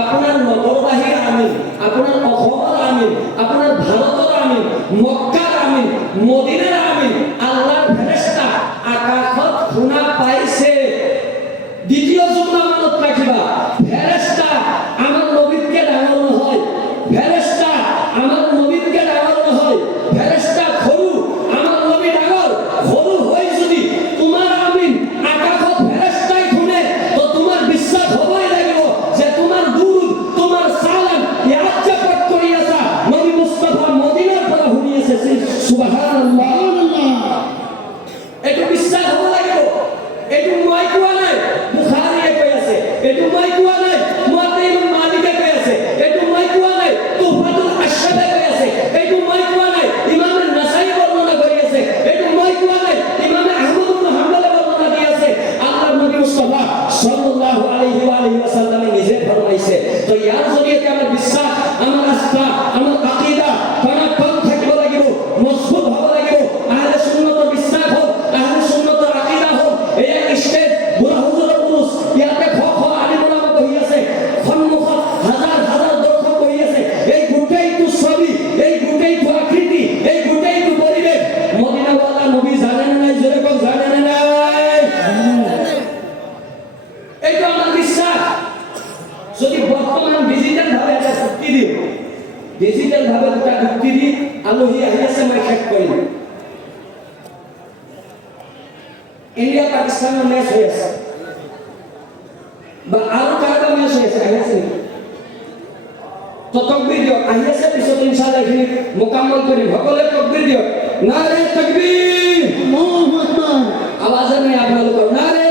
আপনার নগরবাহীর আমিন, আপনার অসমৰ আমিন, আপনার ভারতের আমিন, মক্কার আমিন, মদিনার আমিন, আল্লাহর ফেরেশতা আকাশত শুনা পাইছে। দ্বিতীয় জুমলা মনত রাখিবা, ফেরেশতা আমার নবীকে ডাঙর নহয়, ফেরেশতা আমার নবীকে ডাঙর নহয়, ফেরেশতা সৰু, আমার নবী ডাঙর। সৰু হৈ যদি তোমার আমিন আকাশত ফেরেশতাই শুনে, তো তোমার বিশ্বাস হবই লাগিব যে তোমার দুরূদ, তোমার সালাম ইয়াত যে পাঠ কৰি আছা নবী মুস্তাফা মদিনাৰ পৰা শুনি আছে। সুবহানাল্লাহ, এইটো বিশ্বাস হ'ব লাগিব। এইটো মই কোৱা নাই, বুখাৰীয়ে কৈ আছে। এইটো মই কোৱা নাই, মুআত্তাইব মালিকে কৈ আছে। এইটো মই কোৱা নাই, তুফাতুল আশৰাফে কৈ আছে। এইটো মই কোৱা নাই, ইমাম নাসাই বৰ্ণনা কৰি আছে। এইটো মই কোৱা নাই, ইমাম আহমদ ইবনে হাম্বলে বৰ্ণনা দি আছে। আল্লাহৰ নবী মুস্তাফা সাল্লাল্লাহু আলাইহি ওয়াসাল্লামে নিজে ফরমাইছে। তো ইয়াৰ জৰিয়তে আমাৰ বিশ্বাস, আমাৰ আস্থা, আমাৰ আকীদা টনক থাকিব লাগিব, মজবুত হ'ব লাগিব। আহলে সুন্নতৰ বিশ্বাস হ'ল, আহলে সুন্নতৰ আকীদা হ'ল। এই স্টেট বুঢ়া হুজুৰৰ উৰুচ, ইয়াতে শ শ আলিম ওলামা বহি আছে, সন্মুখত হাজাৰ হাজাৰ দৰ্শক বহি আছে। এই গোটেইটো ছবি, এই গোটেইটো আকৃতি, এই গোটেইটো পৰিৱেশ মদিনাৱালা নবী জানে নে নাই? জোৰে কওক, জানে নে নাই? এইটো আমাৰ বিশ্বাস। যদি বৰ্তমান ডিজিটেল ভাৱে এটা যুক্তি দিওঁ, ডিজিটেল ভাৱে দুটা যুক্তি দি আলহী আহি আছে, মই শেষ কৰিম। ইন্ডিয়া পাকিস্তানৰ মেচ হৈ আছে, বা আৰু কাৰোবাৰ মেচ হৈ আছে, আহি আছে নেকি? তো তকবীৰ দিয়ক, আহি আছে। পিছত ইনশাআল্লাহ এইখিনি মুকাম্মল কৰিম। সকলোৱে তকবীৰ দিয়ক। নাৰে তাকবীৰ, আল্লাহু আকবার। আৱাজ নাই আপোনালোকৰ? নাৰে